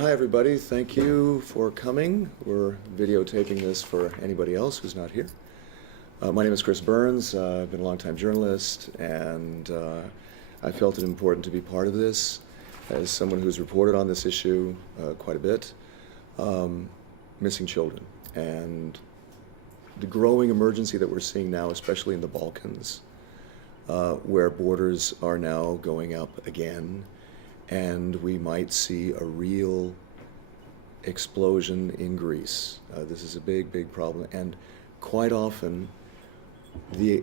Hi everybody, thank you for coming. We're videotaping this for anybody else who's not here. My name is Chris Burns. I've been a longtime journalist, and I felt it important to be part of this as someone who's reported on this issue quite a bit. Missing children and the growing emergency that we're seeing now, especially in the Balkans, where borders are now going up again, and we might see a real explosion in Greece. This is a big, big problem, and quite often the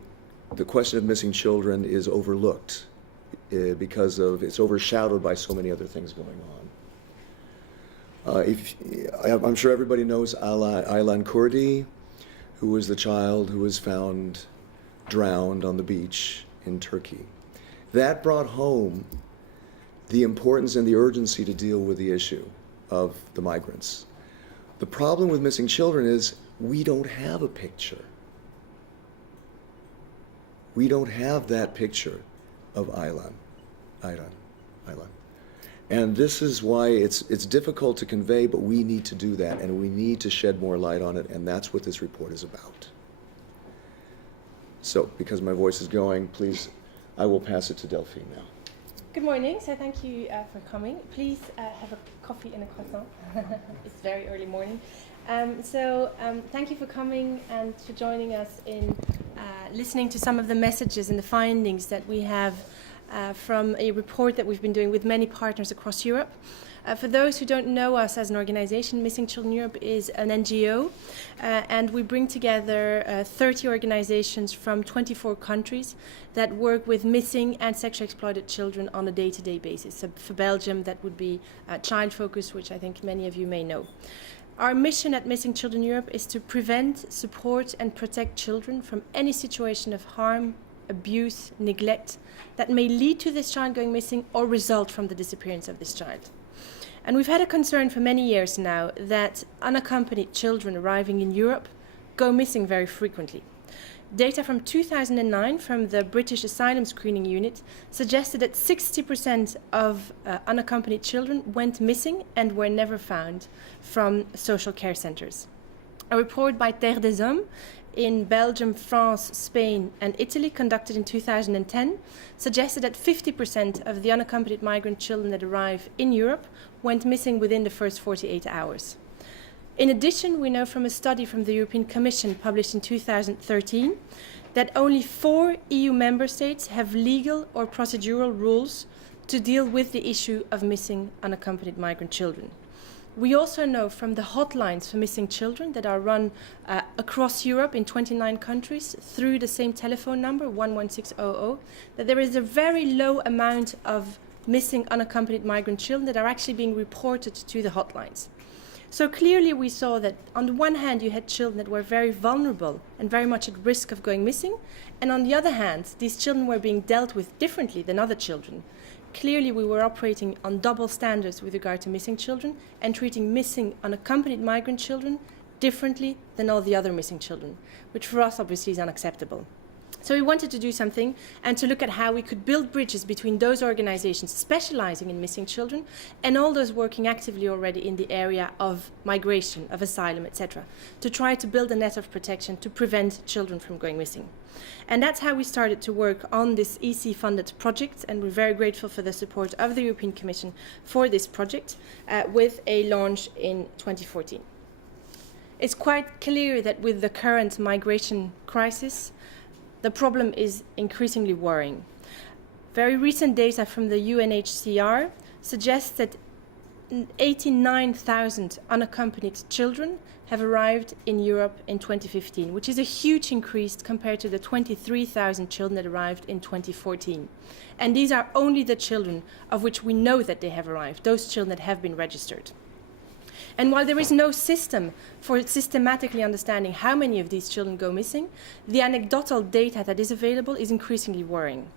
question of missing children is overlooked because it's overshadowed by so many other things going on. I'm sure everybody knows Aylan Kurdi, who was the child who was found drowned on the beach in Turkey. That brought home the importance and the urgency to deal with the issue of the migrants. The problem with missing children is we don't have a picture. We don't have that picture of Aylan. And this is why it's difficult to convey, but we need to do that, and we need to shed more light on it, and that's what this report is about. So, because my voice is going, please, I will pass it to Delphine now. Good morning, so thank you for coming. Please have a coffee and a croissant. It's very early morning. Thank you for coming and for joining us in listening to some of the messages and the findings that we have from a report that we've been doing with many partners across Europe. For those who don't know us as an organization, Missing Children Europe is an NGO, and we bring together 30 organizations from 24 countries that work with missing and sexually exploited children on a day-to-day basis. So for Belgium, that would be Child Focus, which I think many of you may know. Our mission at Missing Children Europe is to prevent, support, and protect children from any situation of harm, abuse, neglect that may lead to this child going missing or result from the disappearance of this child. And we've had a concern for many years now that unaccompanied children arriving in Europe go missing very frequently. Data from 2009 from the British Asylum Screening Unit suggested that 60% of unaccompanied children went missing and were never found from social care centres. A report by Terre des Hommes in Belgium, France, Spain, and Italy, conducted in 2010, suggested that 50% of the unaccompanied migrant children that arrive in Europe went missing within the first 48 hours. In addition, we know from a study from the European Commission published in 2013 that only 4 EU member states have legal or procedural rules to deal with the issue of missing unaccompanied migrant children. We also know from the hotlines for missing children that are run across Europe in 29 countries through the same telephone number, 11600, that there is a very low amount of missing unaccompanied migrant children that are actually being reported to the hotlines. So clearly we saw that on the one hand you had children that were very vulnerable and very much at risk of going missing, and on the other hand these children were being dealt with differently than other children. Clearly we were operating on double standards with regard to missing children and treating missing unaccompanied migrant children differently than all the other missing children, which for us obviously is unacceptable. So we wanted to do something and to look at how we could build bridges between those organizations specializing in missing children and all those working actively already in the area of migration, of asylum, etc., to try to build a net of protection to prevent children from going missing. And that's how we started to work on this EC-funded project, and we're very grateful for the support of the European Commission for this project, with a launch in 2014. It's quite clear that with the current migration crisis, the problem is increasingly worrying. Very recent data from the UNHCR suggests that 89,000 unaccompanied children have arrived in Europe in 2015, which is a huge increase compared to the 23,000 children that arrived in 2014. And these are only the children of which we know that they have arrived, those children that have been registered. And while there is no system for systematically understanding how many of these children go missing, the anecdotal data that is available is increasingly worrying.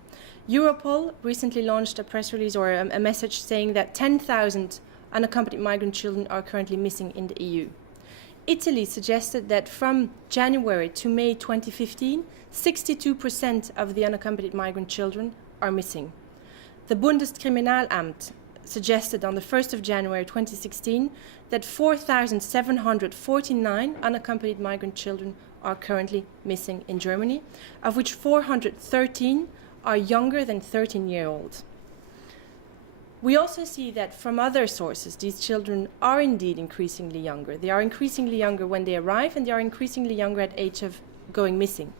Europol recently launched a press release or a message saying that 10,000 unaccompanied migrant children are currently missing in the EU. Italy suggested that from January to May 2015, 62% of the unaccompanied migrant children are missing. The Bundeskriminalamt suggested on the 1st of January 2016 that 4,749 unaccompanied migrant children are currently missing in Germany, of which 413 are younger than 13-year-old. We also see that from other sources, these children are indeed increasingly younger. They are increasingly younger when they arrive, and they are increasingly younger at age of going missing.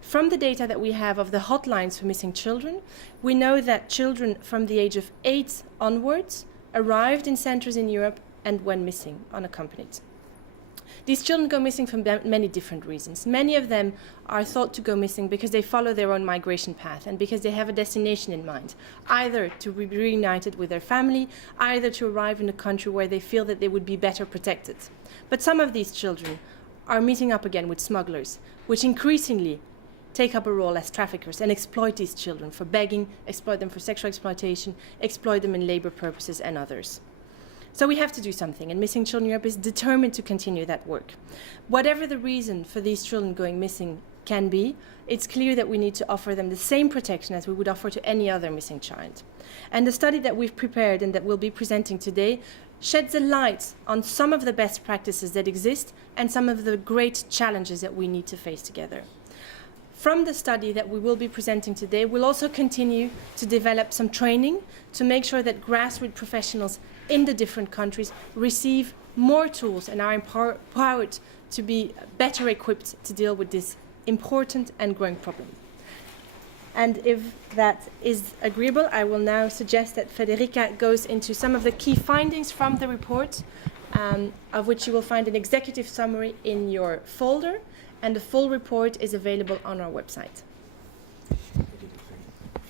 From the data that we have of the hotlines for missing children, we know that children from the age of 8 onwards arrived in centers in Europe and went missing unaccompanied. These children go missing for many different reasons. Many of them are thought to go missing because they follow their own migration path and because they have a destination in mind, either to be reunited with their family, either to arrive in a country where they feel that they would be better protected. But some of these children are meeting up again with smugglers, which increasingly take up a role as traffickers and exploit these children for begging, exploit them for sexual exploitation, exploit them in labor purposes and others. So we have to do something, and Missing Children Europe is determined to continue that work. Whatever the reason for these children going missing can be, it's clear that we need to offer them the same protection as we would offer to any other missing child. And the study that we've prepared and that we'll be presenting today sheds a light on some of the best practices that exist and some of the great challenges that we need to face together. From the study that we will be presenting today, we'll also continue to develop some training to make sure that grassroots professionals in the different countries receive more tools and are empowered to be better equipped to deal with this important and growing problem. And if that is agreeable, I will now suggest that Federica goes into some of the key findings from the report, of which you will find an executive summary in your folder. And the full report is available on our website.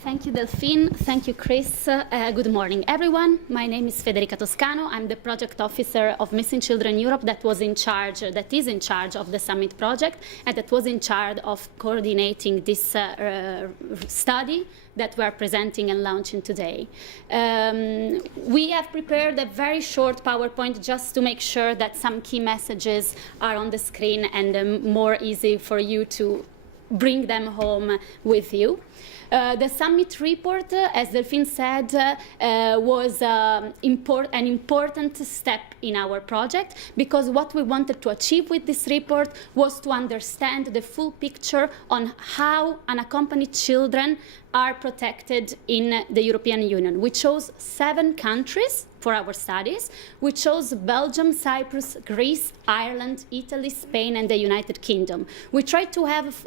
Thank you, Delphine. Thank you, Chris. Good morning, everyone. My name is Federica Toscano. I'm the project officer of Missing Children Europe that is in charge of the summit project and that was in charge of coordinating this study that we are presenting and launching today. We have prepared a very short PowerPoint just to make sure that some key messages are on the screen and more easy for you to bring them home with you. The summit report, as Delphine said, was an important step in our project because what we wanted to achieve with this report was to understand the full picture on how unaccompanied children are protected in the European Union. We chose 7 countries for our studies. We chose Belgium, Cyprus, Greece, Ireland, Italy, Spain, and the United Kingdom. We tried to have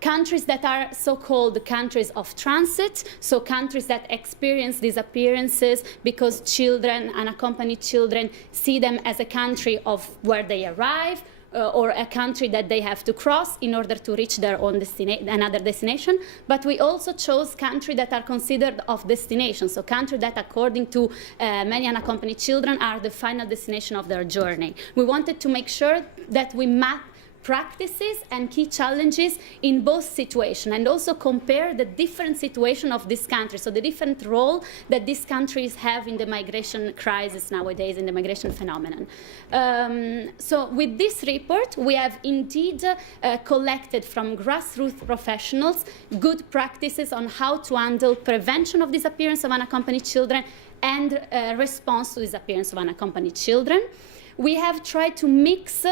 countries that are so-called countries of transit, so countries that experience disappearances because children, unaccompanied children, see them as a country of where they arrive, or a country that they have to cross in order to reach their own another destination. But we also chose countries that are considered of destination, so countries that, according to many unaccompanied children, are the final destination of their journey. We wanted to make sure that we map practices and key challenges in both situations and also compare the different situation of this country, so the different role that these countries have in the migration crisis nowadays, in the migration phenomenon. So with this report, we have indeed collected from grassroots professionals good practices on how to handle prevention of disappearance of unaccompanied children and response to disappearance of unaccompanied children. We have tried to mix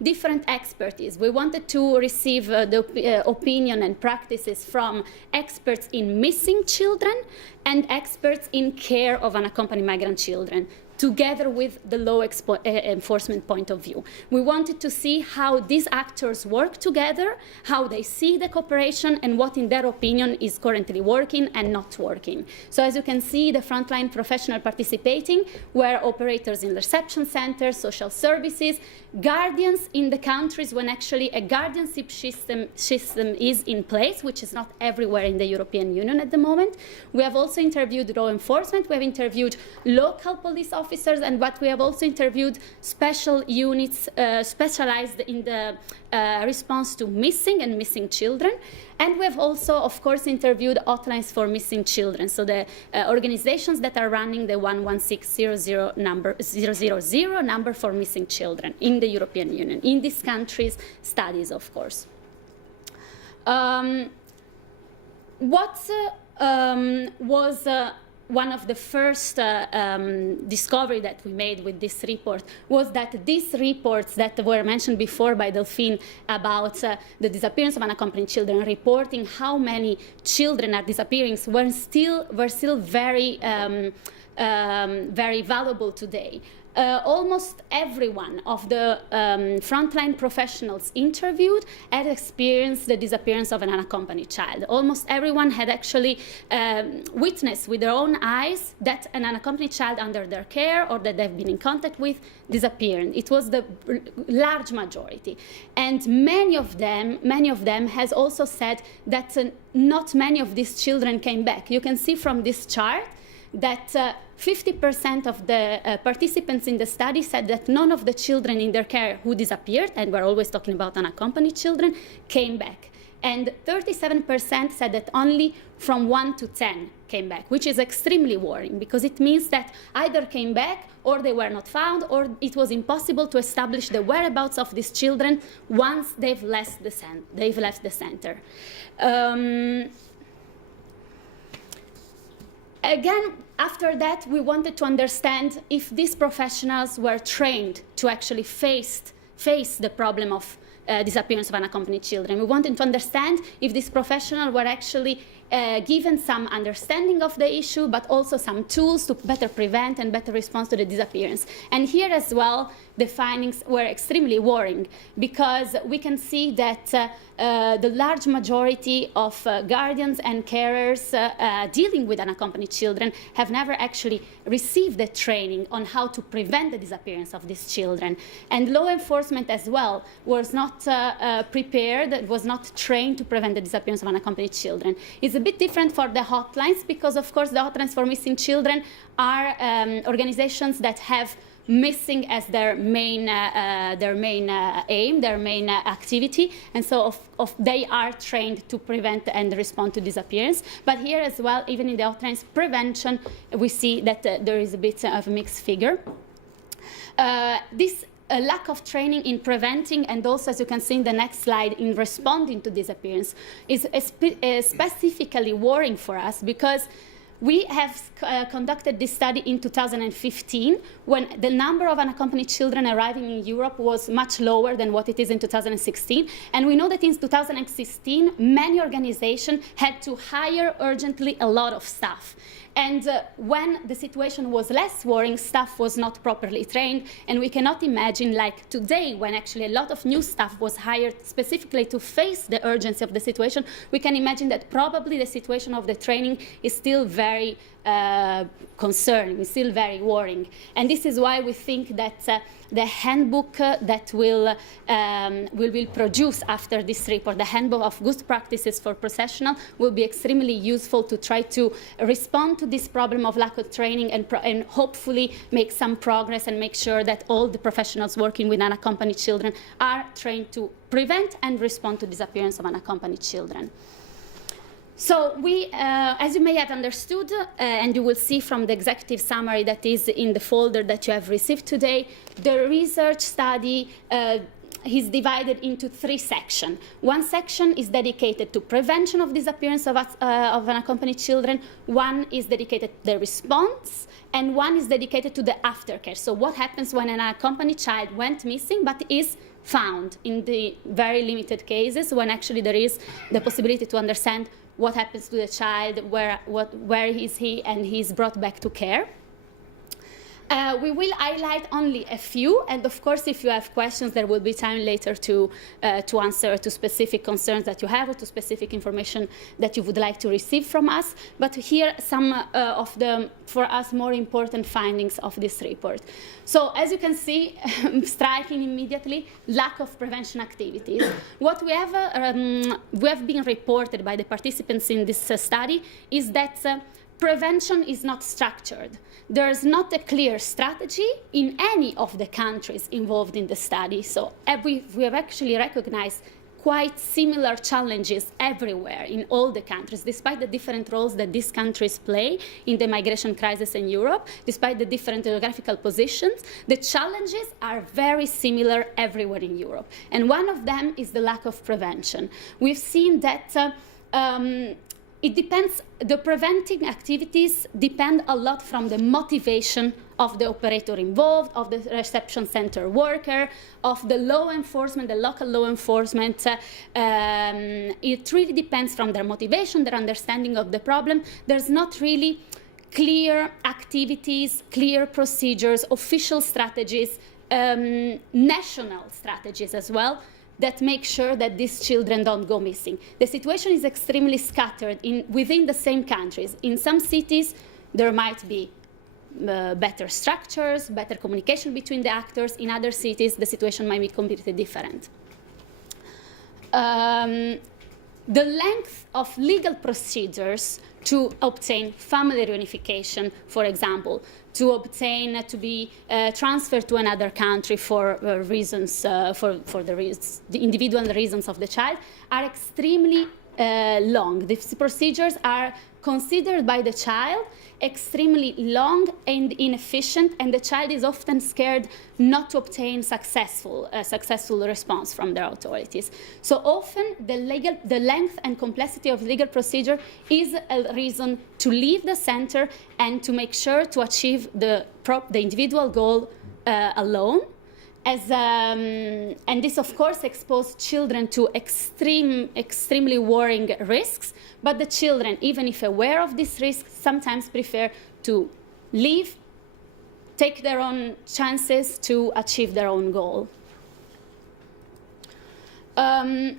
different expertise. We wanted to receive the opinion and practices from experts in missing children and experts in care of unaccompanied migrant children, together with the law enforcement point of view. We wanted to see how these actors work together, how they see the cooperation, and what, in their opinion, is currently working and not working. So as you can see, the frontline professional participating were operators in reception centers, social services, guardians in the countries when actually a guardianship system is in place, which is not everywhere in the European Union at the moment. We have also interviewed law enforcement, we have interviewed local police officers, and what we have also interviewed special units specialized in the response to missing and missing children. And we have also, of course, interviewed hotlines for missing children, so the organizations that are running the 11600 number for missing children in the European Union, in these countries' studies, of course. What was one of the first discovery that we made with this report was that these reports that were mentioned before by Delphine about the disappearance of unaccompanied children, reporting how many children are disappearing, were still very very valuable today. Almost every one of the frontline professionals interviewed had experienced the disappearance of an unaccompanied child. Almost everyone had actually witnessed with their own eyes that an unaccompanied child under their care or that they've been in contact with disappeared. It was the large majority. And many of them has also said that not many of these children came back. You can see from this chart that 50% of the participants in the study said that none of the children in their care who disappeared, and we're always talking about unaccompanied children, came back. And 37% said that only from 1 to 10 came back, which is extremely worrying because it means that either came back or they were not found or it was impossible to establish the whereabouts of these children once they've left the center. Again, after that, we wanted to understand if these professionals were trained to actually face the problem of disappearance of unaccompanied children. We wanted to understand if these professionals were actually given some understanding of the issue, but also some tools to better prevent and better respond to the disappearance. And here as well, the findings were extremely worrying because we can see that the large majority of guardians and carers dealing with unaccompanied children have never actually received the training on how to prevent the disappearance of these children. And law enforcement as well was not prepared, was not trained to prevent the disappearance of unaccompanied children. It's a bit different for the hotlines because, of course, the hotlines for missing children are organizations that have missing as their main aim, their main activity, and so they are trained to prevent and respond to disappearance. But here as well, even in the hotlines prevention, we see that there is a bit of a mixed figure. This lack of training in preventing and also, as you can see in the next slide, in responding to disappearance is specifically worrying for us because we have conducted this study in 2015 when the number of unaccompanied children arriving in Europe was much lower than what it is in 2016. And we know that in 2016, many organizations had to hire urgently a lot of staff. And when the situation was less worrying, staff was not properly trained. And we cannot imagine, like today, when actually a lot of new staff was hired specifically to face the urgency of the situation, we can imagine that probably the situation of the training is still very concerning, still very worrying. And this is why we think that the handbook that we will produce after this report, the handbook of good practices for professionals, will be extremely useful to try to respond to this problem of lack of training and hopefully make some progress and make sure that all the professionals working with unaccompanied children are trained to prevent and respond to disappearance of unaccompanied children. So we, as you may have understood, and you will see from the executive summary that is in the folder that you have received today, the research study is divided into 3 sections. One section is dedicated to prevention of disappearance of unaccompanied children, one is dedicated to the response, and one is dedicated to the aftercare. So what happens when an unaccompanied child went missing but is found in the very limited cases when actually there is the possibility to understand what happens to the child, where is he, and he's brought back to care. We will highlight only a few, and of course, if you have questions, there will be time later to answer to specific concerns that you have or to specific information that you would like to receive from us. But here some of the, for us, more important findings of this report. So as you can see, striking immediately, lack of prevention activities. What we have been reported by the participants in this study is that prevention is not structured. There is not a clear strategy in any of the countries involved in the study. So we have actually recognized quite similar challenges everywhere in all the countries, despite the different roles that these countries play in the migration crisis in Europe, despite the different geographical positions, the challenges are very similar everywhere in Europe. And one of them is the lack of prevention. We've seen that it depends, the preventing activities depend a lot from the motivation of the operator involved, of the reception center worker, of the law enforcement, the local law enforcement. It really depends from their motivation, their understanding of the problem. There's not really clear activities, clear procedures, official strategies, national strategies as well, that make sure that these children don't go missing. The situation is extremely scattered within the same countries. In some cities, there might be better structures, better communication between the actors. In other cities, the situation might be completely different. The length of legal procedures to obtain family reunification, for example, to obtain to be transferred to another country for reasons, for the individual reasons of the child, are extremely long. These procedures are considered by the child extremely long and inefficient, and the child is often scared not to obtain a successful response from their authorities. So often the length and complexity of legal procedure is a reason to leave the center and to make sure to achieve the individual goal alone. And this, of course, exposes children to extremely worrying risks. But the children, even if aware of these risks, sometimes prefer to leave, take their own chances to achieve their own goal. A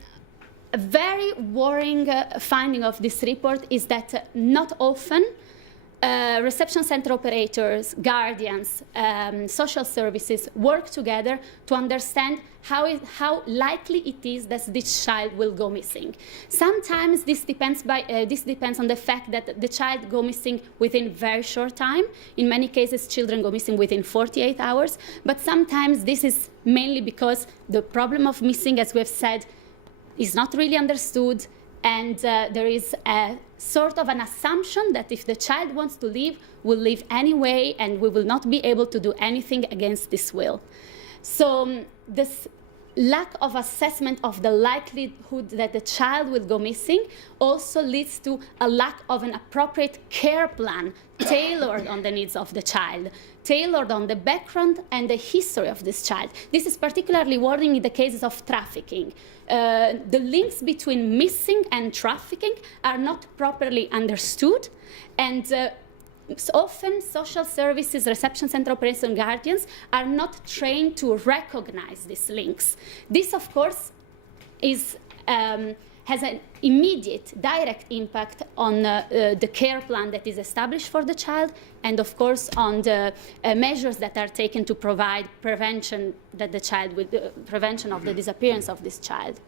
very worrying finding of this report is that not often reception center operators, guardians, social services work together to understand how likely it is that this child will go missing. Sometimes this depends on the fact that the child go missing within very short time. In many cases, children go missing within 48 hours. But sometimes this is mainly because the problem of missing, as we have said, is not really understood. And there is a sort of an assumption that if the child wants to leave, we'll leave anyway, and we will not be able to do anything against this will. So this lack of assessment of the likelihood that the child will go missing also leads to a lack of an appropriate care plan tailored on the needs of the child, tailored on the background and the history of this child. This is particularly worrying in the cases of trafficking. The links between missing and trafficking are not properly understood, and often social services, reception center operators and guardians are not trained to recognize these links. This, of course, has an immediate, direct impact on the care plan that is established for the child, and of course on the measures that are taken to provide prevention prevention of the disappearance of this child.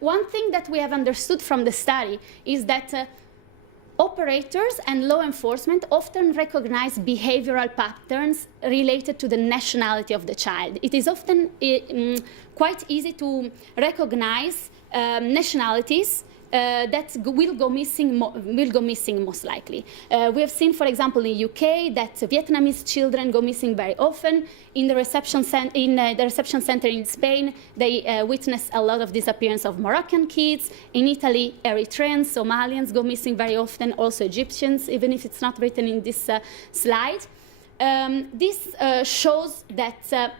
One thing that we have understood from the study is that operators and law enforcement often recognize behavioral patterns related to the nationality of the child. It is often quite easy to recognize nationalities that will go missing most likely. We have seen, for example, in the UK that Vietnamese children go missing very often. In the reception center in Spain, they witness a lot of disappearance of Moroccan kids. In Italy, Eritreans, Somalians go missing very often, also Egyptians, even if it's not written in this slide. This shows that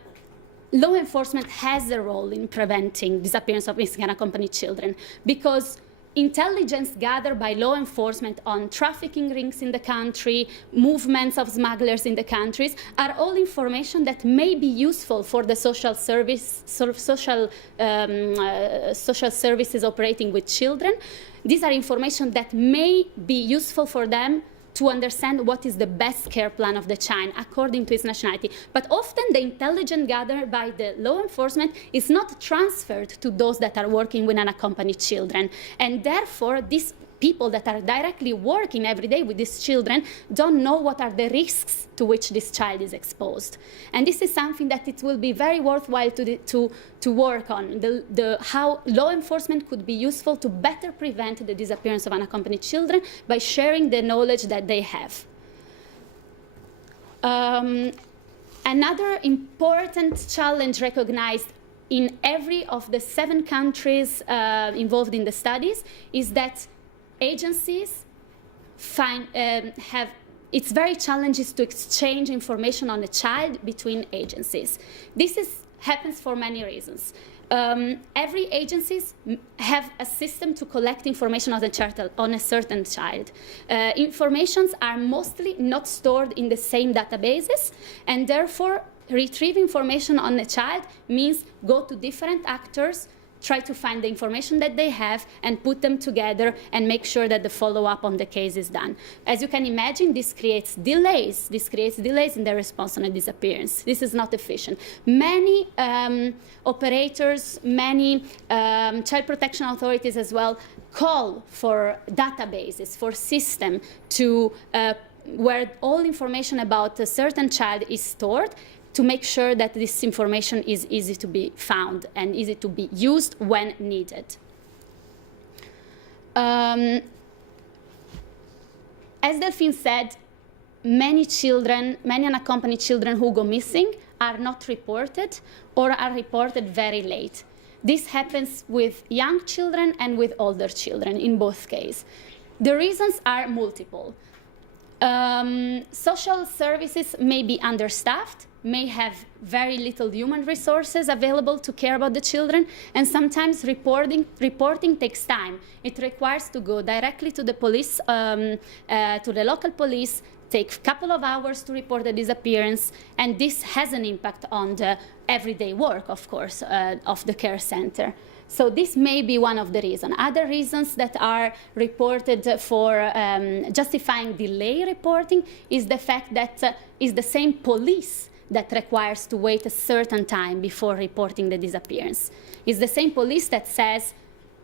law enforcement has a role in preventing disappearance of missing and unaccompanied children, because intelligence gathered by law enforcement on trafficking rings in the country, movements of smugglers in the countries, are all information that may be useful for the social services operating with children. These are information that may be useful for them to understand what is the best care plan of the child according to its nationality. But often the intelligence gathered by the law enforcement is not transferred to those that are working with unaccompanied children. And therefore, these people that are directly working every day with these children don't know what are the risks to which this child is exposed. And this is something that it will be very worthwhile to work on, how law enforcement could be useful to better prevent the disappearance of unaccompanied children by sharing the knowledge that they have. Another important challenge recognized in every of the 7 countries involved in the studies is that agencies it's very challenging to exchange information on a child between agencies. This happens for many reasons. Every agencies have a system to collect information on a certain child. Informations are mostly not stored in the same databases, and therefore retrieve information on a child means go to different actors, try to find the information that they have and put them together and make sure that the follow-up on the case is done. As you can imagine, this creates delays. This creates delays in the response on a disappearance. This is not efficient. Many operators, many child protection authorities as well call for databases, for system to where all information about a certain child is stored, to make sure that this information is easy to be found and easy to be used when needed. As Delphine said, many children, many unaccompanied children who go missing are not reported or are reported very late. This happens with young children and with older children in both cases. The reasons are multiple. Social services may be understaffed, may have very little human resources available to care about the children, and sometimes reporting takes time. It requires to go directly to the police, to the local police, take a couple of hours to report a disappearance, and this has an impact on the everyday work, of course, of the care center. So this may be one of the reasons. Other reasons that are reported for justifying delay reporting is the fact that it's the same police that requires to wait a certain time before reporting the disappearance. It's the same police that says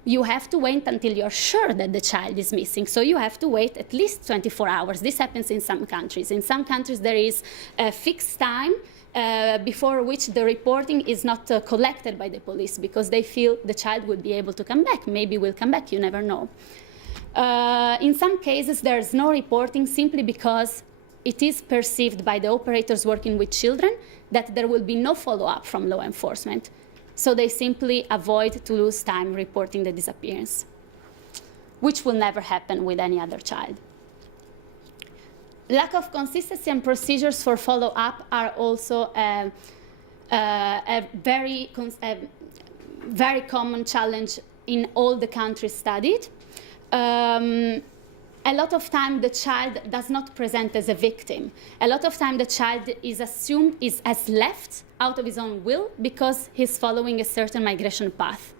you have to wait until you're sure that the child is missing. So you have to wait at least 24 hours. This happens in some countries. In some countries, there is a fixed time before which the reporting is not collected by the police because they feel the child would be able to come back. Maybe will come back, you never know. In some cases, there's no reporting simply because it is perceived by the operators working with children that there will be no follow-up from law enforcement. So they simply avoid to lose time reporting the disappearance, which will never happen with any other child. Lack of consistency and procedures for follow-up are also a very common challenge in all the countries studied. A lot of time the child does not present as a victim. A lot of time the child is assumed as left out of his own will because he's following a certain migration path.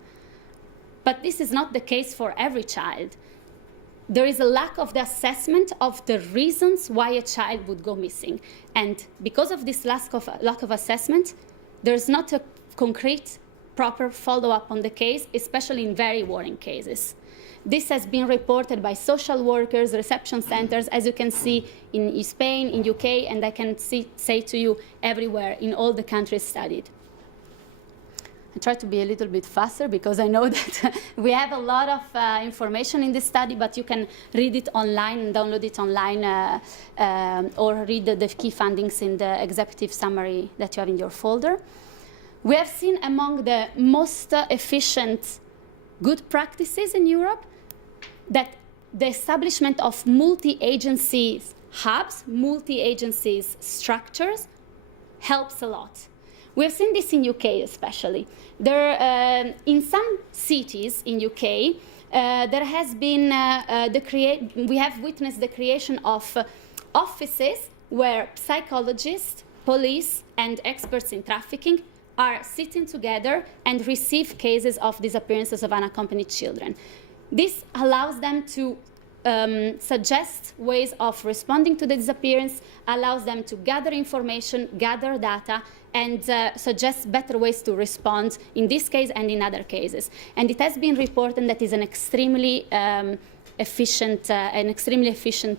But this is not the case for every child. There is a lack of the assessment of the reasons why a child would go missing. And because of this lack of assessment, there's not a concrete, proper follow-up on the case, especially in very worrying cases. This has been reported by social workers, reception centers, as you can see in Spain, in UK, and I can say to you everywhere in all the countries studied. I try to be a little bit faster because I know that we have a lot of information in this study, but you can read it online and download it online or read the key findings in the executive summary that you have in your folder. We have seen among the most efficient good practices in Europe that the establishment of multi-agency hubs, multi-agency structures helps a lot. We have seen this in UK especially. In some cities in UK, there has been we have witnessed the creation of offices where psychologists, police, and experts in trafficking are sitting together and receive cases of disappearances of unaccompanied children. This allows them to suggest ways of responding to the disappearance, allows them to gather information, gather data, and suggest better ways to respond in this case and in other cases. And it has been reported that is an extremely efficient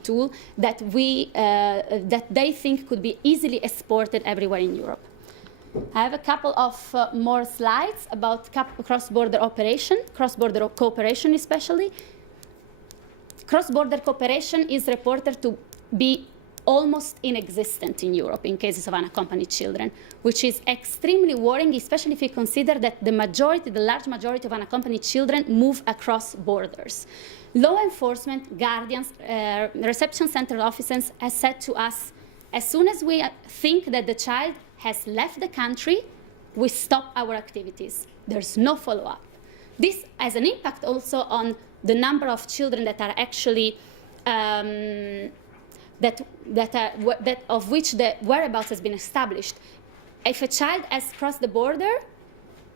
tool that they think could be easily exported everywhere in Europe. I have a couple of more slides about cross-border operation, cross-border cooperation especially. Cross-border cooperation is reported to be almost inexistent in Europe in cases of unaccompanied children, which is extremely worrying, especially if you consider that the large majority of unaccompanied children move across borders. Law enforcement, guardians, reception center officers have said to us, as soon as we think that the child has left the country, we stop our activities. There's no follow-up. This has an impact also on the number of children that are actually of which the whereabouts has been established. If a child has crossed the border,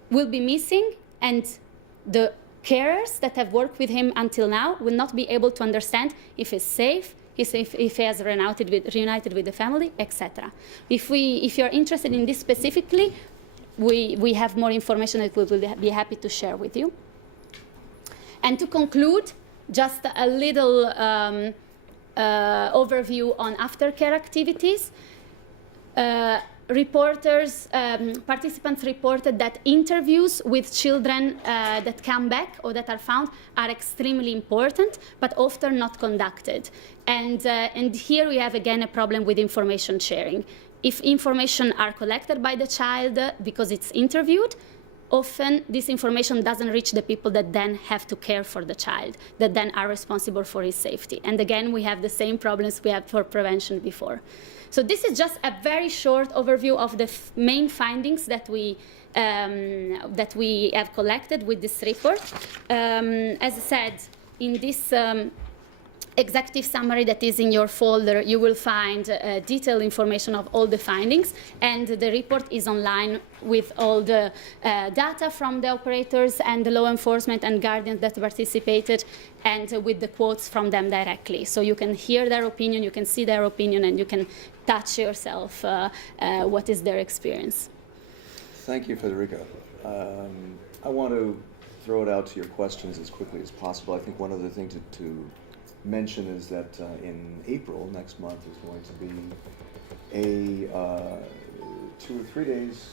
will be missing, and the carers that have worked with him until now will not be able to understand if he's safe, if he has reunited with the family, etc. If you're interested in this specifically, we have more information that we will be happy to share with you. And to conclude, just a little overview on aftercare activities. Participants reported that interviews with children that come back or that are found are extremely important, but often not conducted. And here we have again a problem with information sharing. If information are collected by the child because it's interviewed, often this information doesn't reach the people that then have to care for the child, that then are responsible for his safety. And again, we have the same problems we had for prevention before. So this is just a very short overview of the main findings that we have collected with this report. As I said, in this executive summary that is in your folder, you will find detailed information of all the findings, and the report is online with all the data from the operators and the law enforcement and guardians that participated, and with the quotes from them directly. So you can hear their opinion, you can see their opinion, and you can touch yourself what is their experience. Thank you, Federica. I want to throw it out to your questions as quickly as possible. I think one other thing to mention is that in April next month is going to be a 2 or 3 days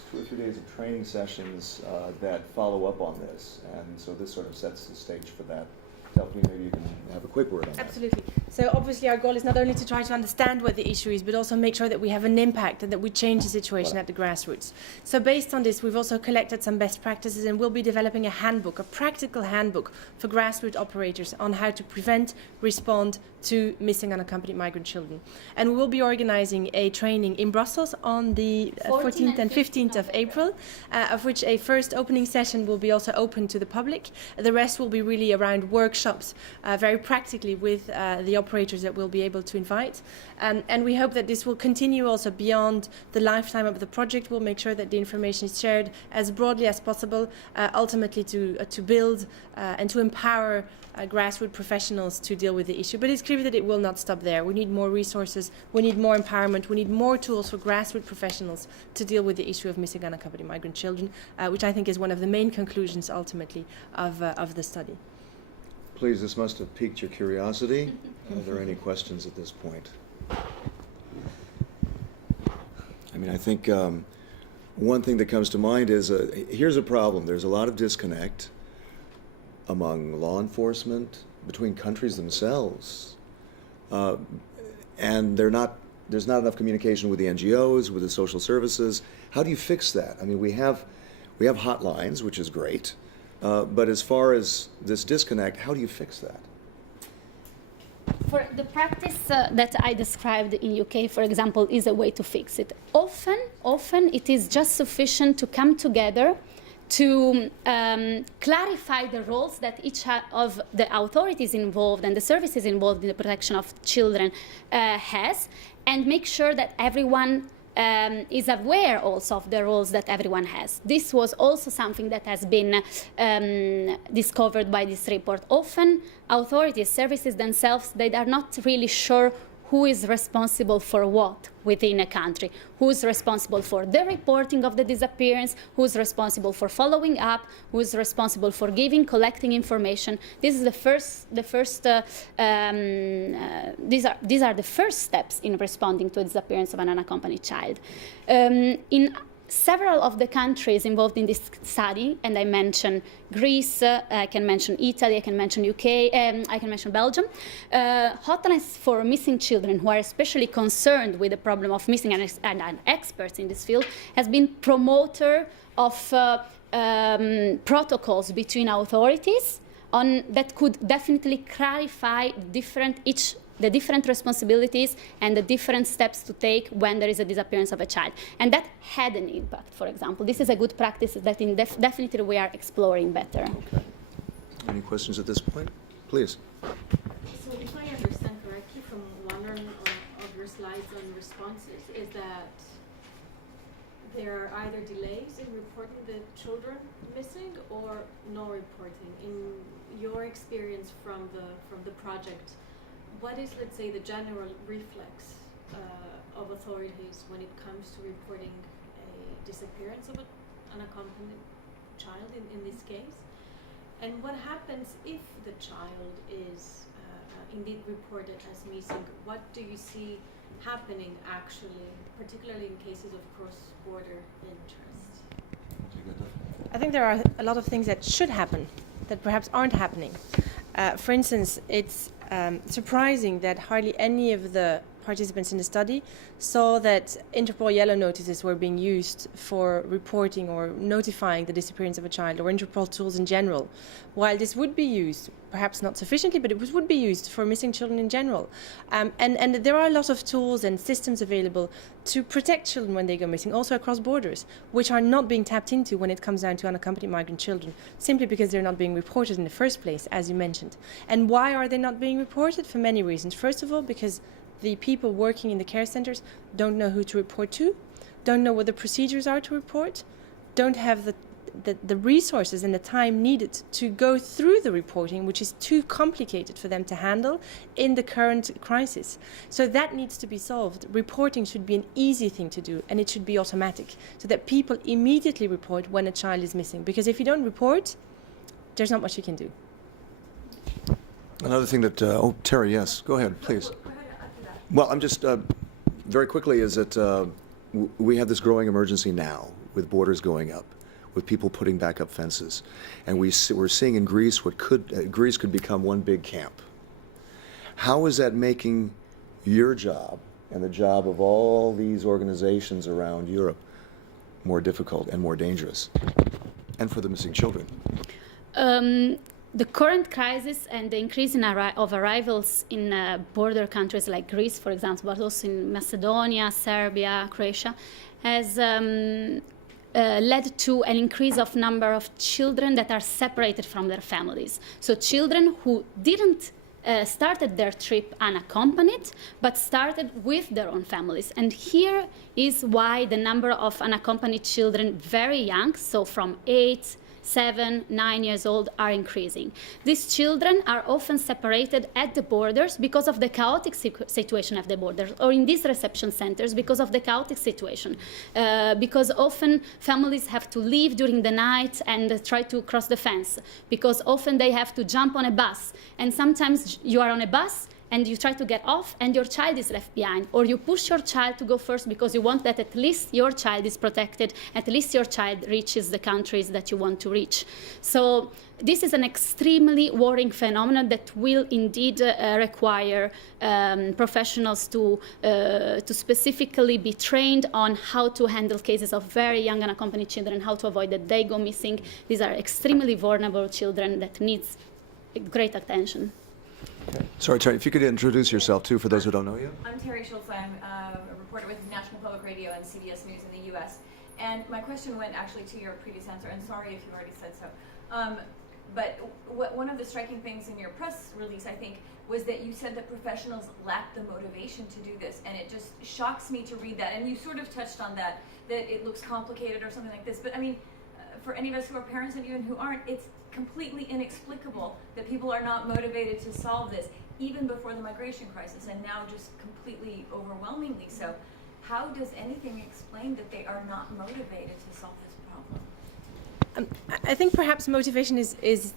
of training sessions that follow up on this, and so this sort of sets the stage for that. Delphine, maybe you can have a quick word on that. Absolutely. So obviously our goal is not only to try to understand what the issue is, but also make sure that we have an impact and that we change the situation at the grassroots. So based on this, we've also collected some best practices, and we'll be developing a handbook, a practical handbook for grassroots operators on how to prevent, respond to missing unaccompanied migrant children. And we will be organizing a training in Brussels on the 14th and 15th of April, of which a first opening session will be also open to the public. The rest will be really around workshops, very practically with the operators that we'll be able to invite. And we hope that this will continue also beyond the lifetime of the project. We'll make sure that the information is shared as broadly as possible, ultimately to build and to empower grassroots professionals to deal with the issue. But it's clear that it will not stop there. We need more resources, we need more empowerment, we need more tools for grassroots professionals to deal with the issue of missing unaccompanied migrant children, which I think is one of the main conclusions ultimately of the study. Please, this must have piqued your curiosity. Are there any questions at this point? I mean, I think one thing that comes to mind is here's a problem. There's a lot of disconnect among law enforcement, between countries themselves, and there's not enough communication with the NGOs, with the social services. How do you fix that? I mean, we have hotlines, which is great, but as far as this disconnect, how do you fix that? For the practice that I described in UK, for example, is a way to fix it. Often it is just sufficient to come together to clarify the roles that each of the authorities involved and the services involved in the protection of children has, and make sure that everyone is aware also of the roles that everyone has. This was also something that has been discovered by this report. Often authorities, services themselves, they are not really sure who is responsible for what within a country, who's responsible for the reporting of the disappearance, who's responsible for following up, who's responsible for collecting information. This is these are the first steps in responding to a disappearance of an unaccompanied child. In several of the countries involved in this study, and I mentioned Greece, I can mention Italy, I can mention UK, I can mention Belgium, hotlines for missing children who are especially concerned with the problem of missing and are experts in this field, has been promoter of protocols between authorities that could definitely clarify the different responsibilities and the different steps to take when there is a disappearance of a child. And that had an impact, for example. This is a good practice that definitely we are exploring better. Okay. Any questions at this point? Please. So if I understand correctly from one of your slides on responses, is that there are either delays in reporting the children missing or no reporting. In your experience from the project, what is, let's say, the general reflex of authorities when it comes to reporting a disappearance of an unaccompanied child in this case? And what happens if the child is indeed reported as missing? What do you see happening actually, particularly in cases of cross-border interest? I think there are a lot of things that should happen that perhaps aren't happening. For instance, it's surprising that hardly any of the participants in the study saw that Interpol yellow notices were being used for reporting or notifying the disappearance of a child, or Interpol tools in general. While this would be used, perhaps not sufficiently, but it would be used for missing children in general. And there are a lot of tools and systems available to protect children when they go missing, also across borders, which are not being tapped into when it comes down to unaccompanied migrant children, simply because they're not being reported in the first place, as you mentioned. And why are they not being reported? For many reasons. First of all, because the people working in the care centers don't know who to report to, don't know what the procedures are to report, don't have the resources and the time needed to go through the reporting, which is too complicated for them to handle in the current crisis. So that needs to be solved. Reporting should be an easy thing to do, and it should be automatic, so that people immediately report when a child is missing. Because if you don't report, there's not much you can do. Another thing that, Terry, yes, go ahead, please. Well, I'm just, very quickly, is that we have this growing emergency now with borders going up, with people putting back up fences. And we're seeing in Greece Greece could become one big camp. How is that making your job and the job of all these organizations around Europe more difficult and more dangerous? And for the missing children? The current crisis and the increase of arrivals in border countries like Greece, for example, but also in Macedonia, Serbia, Croatia, has led to an increase of number of children that are separated from their families. So children who didn't started their trip unaccompanied, but started with their own families. And here is why the number of unaccompanied children very young, so from 8, 7, 9 years old, are increasing. These children are often separated at the borders because of the chaotic situation at the borders, or in these reception centers because of the chaotic situation. Because often families have to leave during the night and try to cross the fence, because often they have to jump on a bus. And sometimes you are on a bus and you try to get off and your child is left behind, or you push your child to go first because you want that at least your child is protected, at least your child reaches the countries that you want to reach. So this is an extremely worrying phenomenon that will indeed require professionals to specifically be trained on how to handle cases of very young unaccompanied children, how to avoid that they go missing. These are extremely vulnerable children that needs great attention. Okay. Sorry, Terry, if you could introduce yourself, too, for those who don't know you. I'm Terry Schultz. I'm a reporter with National Public Radio and CBS News in the U.S. And my question went actually to your previous answer, and sorry if you already said so. But one of the striking things in your press release, I think, was that you said that professionals lack the motivation to do this. And it just shocks me to read that. And you sort of touched on that it looks complicated or something like this. But I mean, for any of us who are parents and even who aren't, it's completely inexplicable that people are not motivated to solve this, even before the migration crisis, and now just completely overwhelmingly so. How does anything explain that they are not motivated to solve this problem? I think perhaps motivation is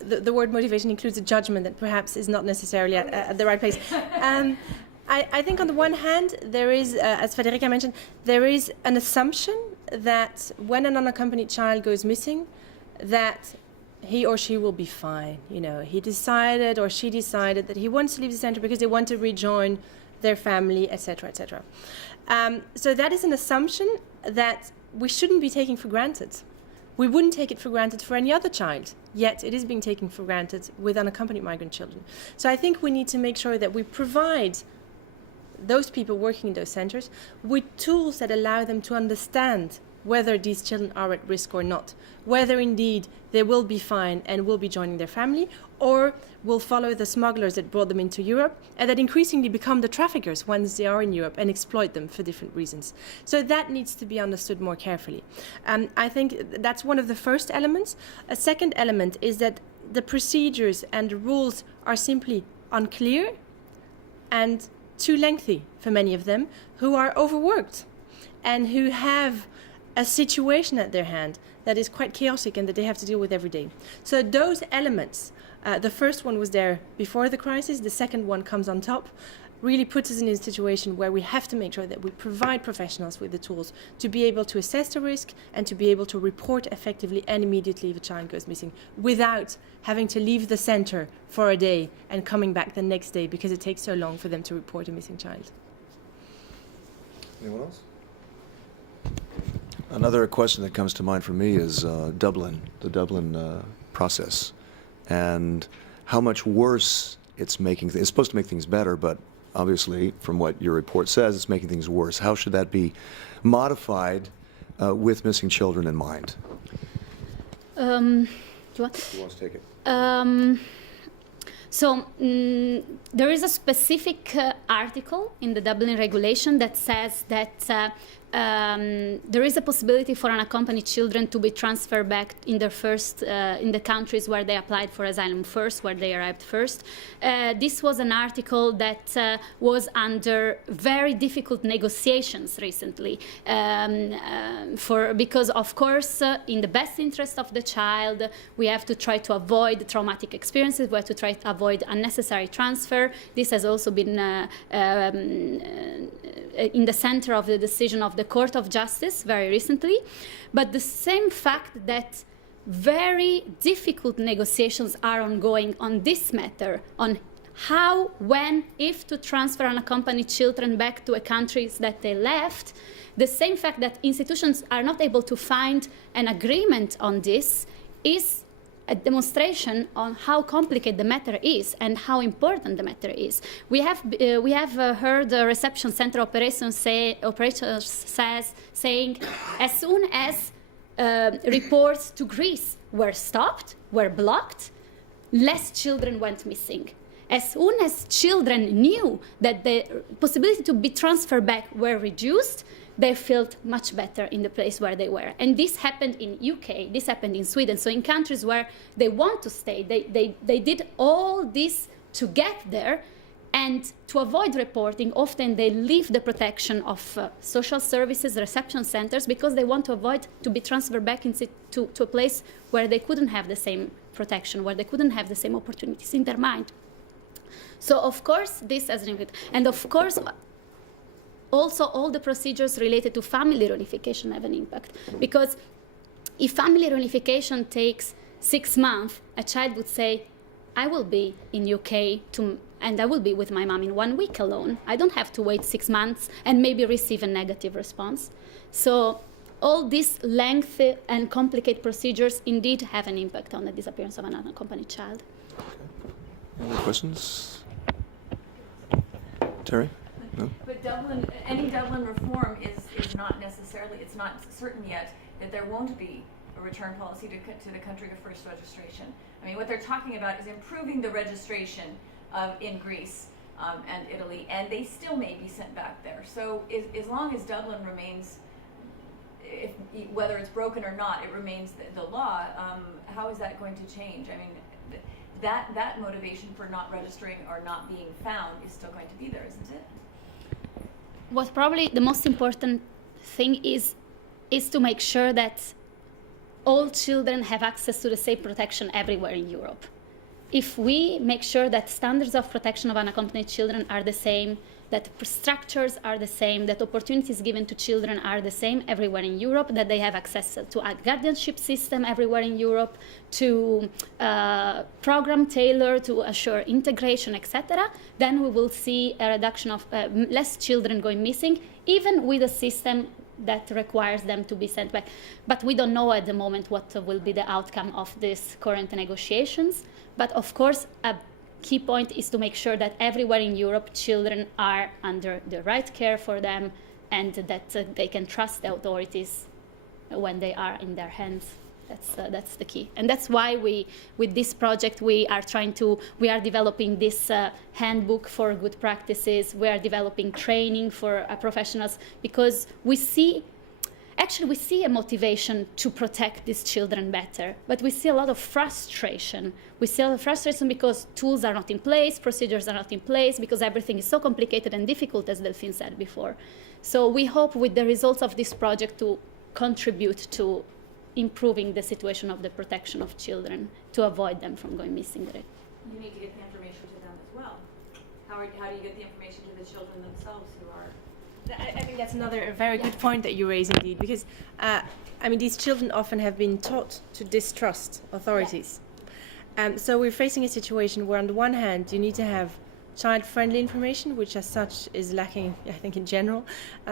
the word motivation includes a judgment that perhaps is not necessarily at the right place. I think on the one hand, there is, as Federica mentioned, there is an assumption that when an unaccompanied child goes missing, that he or she will be fine. You know, he decided or she decided that he wants to leave the center because they want to rejoin their family, etc., etc. So that is an assumption that we shouldn't be taking for granted. We wouldn't take it for granted for any other child, yet it is being taken for granted with unaccompanied migrant children. So I think we need to make sure that we provide those people working in those centers with tools that allow them to understand whether these children are at risk or not, whether indeed they will be fine and will be joining their family, or will follow the smugglers that brought them into Europe and that increasingly become the traffickers once they are in Europe and exploit them for different reasons. So that needs to be understood more carefully. I think that's one of the first elements. A second element is that the procedures and the rules are simply unclear and too lengthy for many of them, who are overworked and who have a situation at their hand that is quite chaotic and that they have to deal with every day. So those elements, the first one was there before the crisis, the second one comes on top, really puts us in a situation where we have to make sure that we provide professionals with the tools to be able to assess the risk and to be able to report effectively and immediately if a child goes missing without having to leave the center for a day and coming back the next day because it takes so long for them to report a missing child. Anyone else? Another question that comes to mind for me is Dublin, the Dublin process, and how much worse it's making. It's supposed to make things better, but obviously, from what your report says, it's making things worse. How should that be modified with missing children in mind? Do you want? Who wants to take it? There is a specific article in the Dublin regulation that says that there is a possibility for unaccompanied children to be transferred back in their first, in the countries where they applied for asylum first, where they arrived first. This was an article that was under very difficult negotiations recently, because of course, in the best interest of the child, we have to try to avoid traumatic experiences, we have to try to avoid unnecessary transfer. This has also been in the center of the decision of the Court of Justice very recently, but the same fact that very difficult negotiations are ongoing on this matter, on how, when, if to transfer unaccompanied children back to countries that they left, the same fact that institutions are not able to find an agreement on this is a demonstration on how complicated the matter is and how important the matter is. We have heard the reception center operators saying as soon as reports to Greece were stopped, were blocked, less children went missing. As soon as children knew that the possibility to be transferred back were reduced, they felt much better in the place where they were. And this happened in UK, this happened in Sweden. So in countries where they want to stay, they did all this to get there, and to avoid reporting, often they leave the protection of social services, reception centers, because they want to avoid to be transferred back to a place where they couldn't have the same protection, where they couldn't have the same opportunities in their mind. So of course, this has an impact. And of course, also, all the procedures related to family reunification have an impact. Because if family reunification takes 6 months, a child would say, I will be in UK and I will be with my mom in 1 week alone. I don't have to wait 6 months and maybe receive a negative response. So all these lengthy and complicated procedures indeed have an impact on the disappearance of an unaccompanied child. Any questions? Terry? No? But any Dublin reform is not necessarily, it's not certain yet that there won't be a return policy to the country of first registration. I mean, what they're talking about is improving the registration in Greece and Italy, and they still may be sent back there. So as long as Dublin remains, whether it's broken or not, it remains the law, how is that going to change? I mean, that motivation for not registering or not being found is still going to be there, isn't it? What probably the most important thing is to make sure that all children have access to the same protection everywhere in Europe. If we make sure that standards of protection of unaccompanied children are the same that structures are the same, that opportunities given to children are the same everywhere in Europe, that they have access to a guardianship system everywhere in Europe, to program tailored to assure integration, etc., then we will see a reduction of less children going missing, even with a system that requires them to be sent back. But we don't know at the moment what will be the outcome of these current negotiations. But of course, a key point is to make sure that everywhere in Europe, children are under the right care for them, and that they can trust the authorities when they are in their hands. That's the key. And that's why with this project, we are developing this handbook for good practices. We are developing training for professionals, because we see a motivation to protect these children better, but we see a lot of frustration. We see a lot of frustration because tools are not in place, procedures are not in place, because everything is so complicated and difficult, as Delphine said before. So we hope with the results of this project to contribute to improving the situation of the protection of children, to avoid them from going missing. You need to get the information to them as well. How do you get the information to the children themselves who are... I think that's another very good point that you raise, indeed, because these children often have been taught to distrust authorities. So we're facing a situation where, on the one hand, you need to have child-friendly information, which as such is lacking, I think, in general,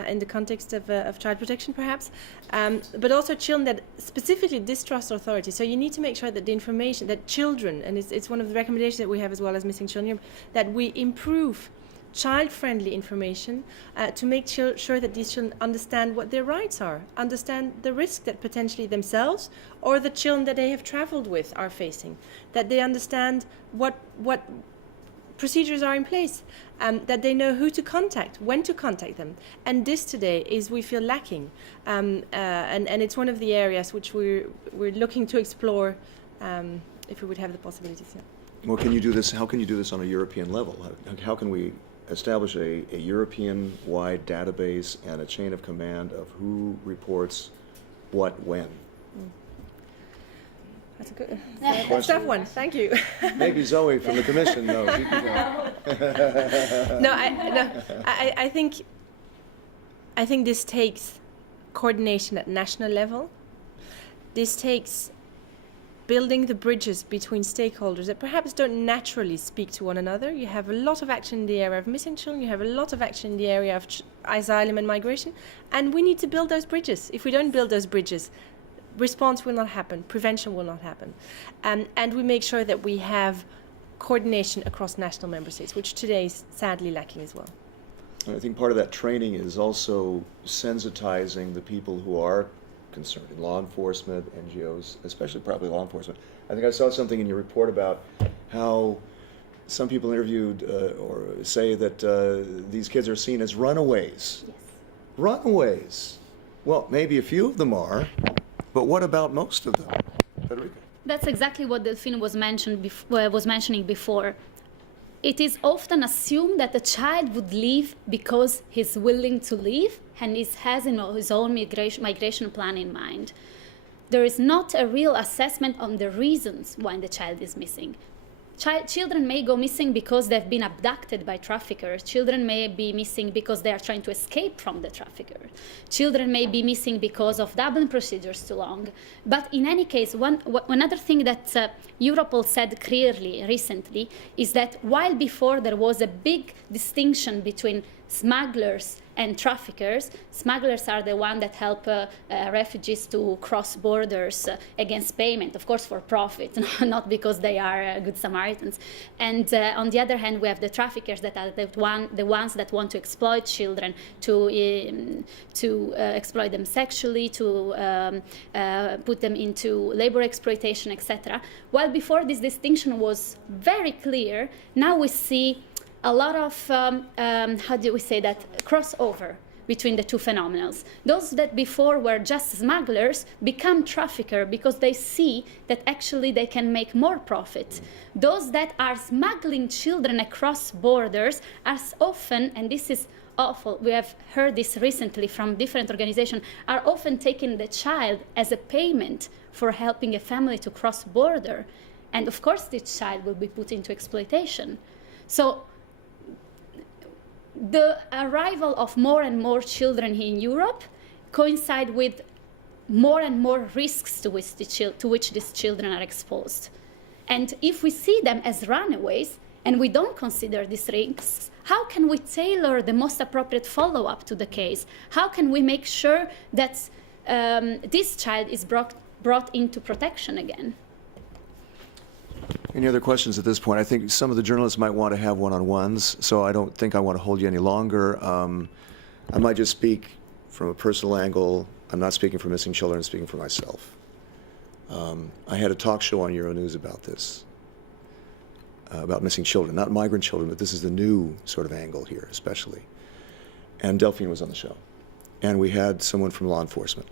in the context of child protection, perhaps, but also children that specifically distrust authorities. So you need to make sure that the information that children, and it's one of the recommendations that we have as well as Missing Children, that we improve child-friendly information to make sure that these children understand what their rights are, understand the risk that potentially themselves or the children that they have traveled with are facing, that they understand what procedures are in place, that they know who to contact, when to contact them. And this today is, we feel, lacking. And it's one of the areas which we're looking to explore if we would have the possibilities. Yeah. Well, can you do this? How can you do this on a European level? How can we establish a European-wide database and a chain of command of who reports what when? That's a good, that's a tough one. Thank you. Maybe Zoe from the Commission knows. You can go. No, I think this takes coordination at national level. This takes building the bridges between stakeholders that perhaps don't naturally speak to one another. You have a lot of action in the area of missing children. You have a lot of action in the area of asylum and migration. And we need to build those bridges. If we don't build those bridges, response will not happen, prevention will not happen. And we make sure that we have coordination across national member states, which today is sadly lacking as well. I think part of that training is also sensitizing the people who are concerned in law enforcement, NGOs, especially probably law enforcement. I think I saw something in your report about how some people interviewed or say that these kids are seen as runaways. Yes. Runaways. Well, maybe a few of them are, but what about most of them? Federica? That's exactly what Delphine was mentioning before. It is often assumed that a child would leave because he's willing to leave and has his own migration plan in mind. There is not a real assessment on the reasons why the child is missing. Children may go missing because they've been abducted by traffickers. Children may be missing because they are trying to escape from the trafficker. Children may be missing because of Dublin procedures too long. But in any case, another thing that Europol said clearly recently is that while before there was a big distinction between smugglers and traffickers. Smugglers are the ones that help refugees to cross borders against payment, of course for profit, not because they are good Samaritans. And on the other hand, we have the traffickers that are the ones that want to exploit children, to exploit them sexually, to put them into labor exploitation, etc. While before this distinction was very clear, now we see a lot of, how do we say that, crossover between the two phenomena. Those that before were just smugglers become traffickers because they see that actually they can make more profit. Those that are smuggling children across borders are often, and this is awful, we have heard this recently from different organizations, are often taking the child as a payment for helping a family to cross border. And of course this child will be put into exploitation. So the arrival of more and more children in Europe coincide with more and more risks to which these children are exposed. And if we see them as runaways and we don't consider these risks, how can we tailor the most appropriate follow-up to the case? How can we make sure that this child is brought into protection again? Any other questions at this point? I think some of the journalists might want to have one-on-ones, so I don't think I want to hold you any longer. I might just speak from a personal angle. I'm not speaking for missing children, I'm speaking for myself. I had a talk show on Euronews about this, about missing children, not migrant children, but this is the new sort of angle here, especially. And Delphine was on the show. And we had someone from law enforcement.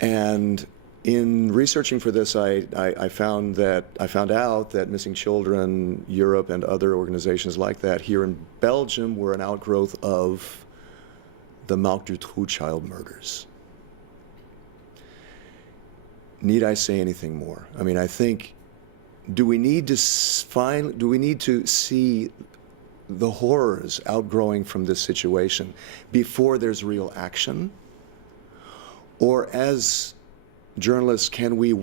And in researching for this, I found out that Missing Children Europe and other organizations like that here in Belgium were an outgrowth of the Marc Dutroux child murders. Need I say anything more? I mean, I think, do we need to see the horrors outgrowing from this situation before there's real action? Or as journalists, can we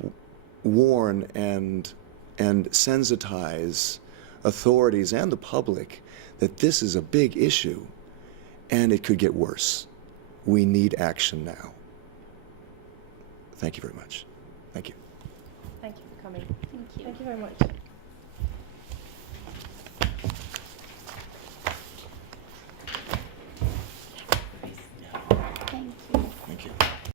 warn and sensitize authorities and the public that this is a big issue and it could get worse? We need action now. Thank you very much. Thank you. Thank you for coming. Thank you. Thank you very much.